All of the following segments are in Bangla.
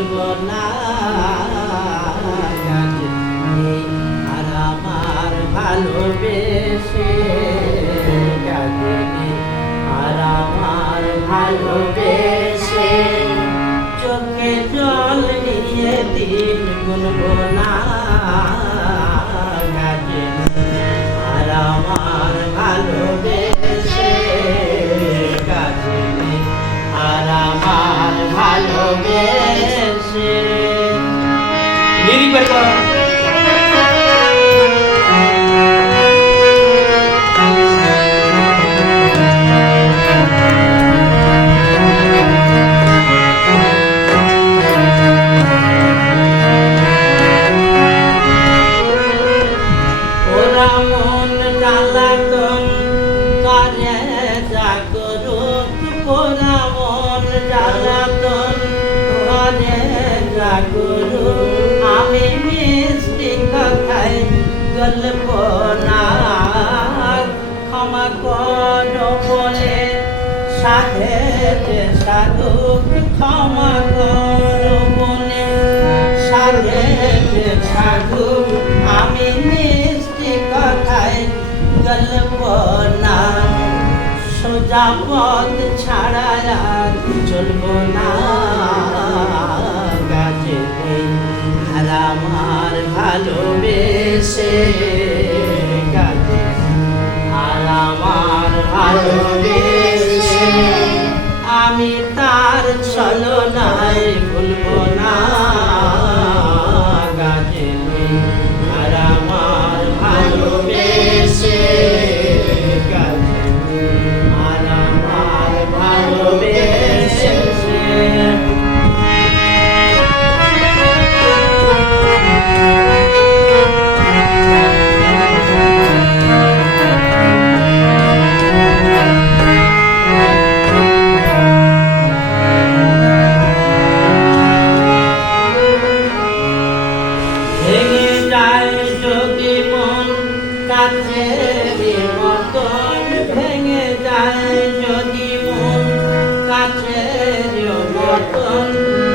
ভুলবো না আর আমার ভালোবেসে কাঁদিনি আর আমার ভালোবেসে চোখে জল নিয়ে দিন গুনবো না আর আমার ভালোবেসে কাঁদিনি আর আমার ভালোবেসে লিরিক মন জ্বালাতন করে জাগরুক পোড়া মন জ্বালাতন করে জাগরুক আমি মিষ্টি কথায় গল্প না ক্ষমা করো বলে সাধে যে সাধুক ক্ষমা করো বলে সাধে যে সাধুক আমি কথায় গল্প না সোজা পথ ছাড়া আর চলবো না গাছে আর আমার ভালোবেসে গাছে আর আমার ভালোবেসে আমি তার ছলনায় ভুলবো না গাছে আর আমার ভালোবেসে গাছে আর আমার ভালোবেসে ভেঙে যায় যদি মন কাছের মতন ভেঙে যায় যদি মন কাছের মতন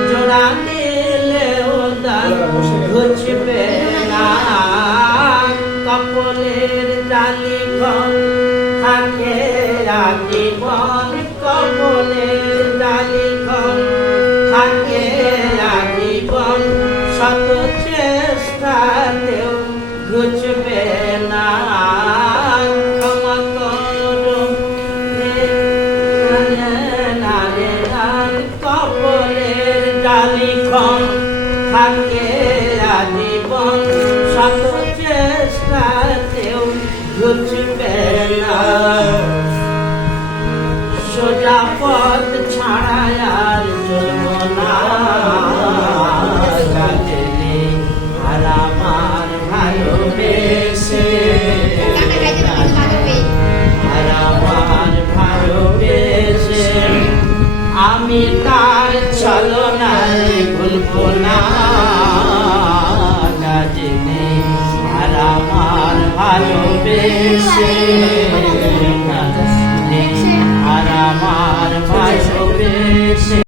জোড়া দিলেও দান ঘুচবে না কপলের জালি ঘর থাকে আজীবন কপলের জালি ঘর থাকে আজীবন শত চেষ্টাতেও ঘুচবে না ক্ষমা করো কবরের জালিখন থাকে আজীবন শত চেষ্টাতেও ঘুচবে না সোজা পথ ছাড়া আর চলবো না আর আমার ভালোবেসে আর আমার ভালোবেসে আমি তার ছলনায় ভুলবো না আর আমার ভালোবেসে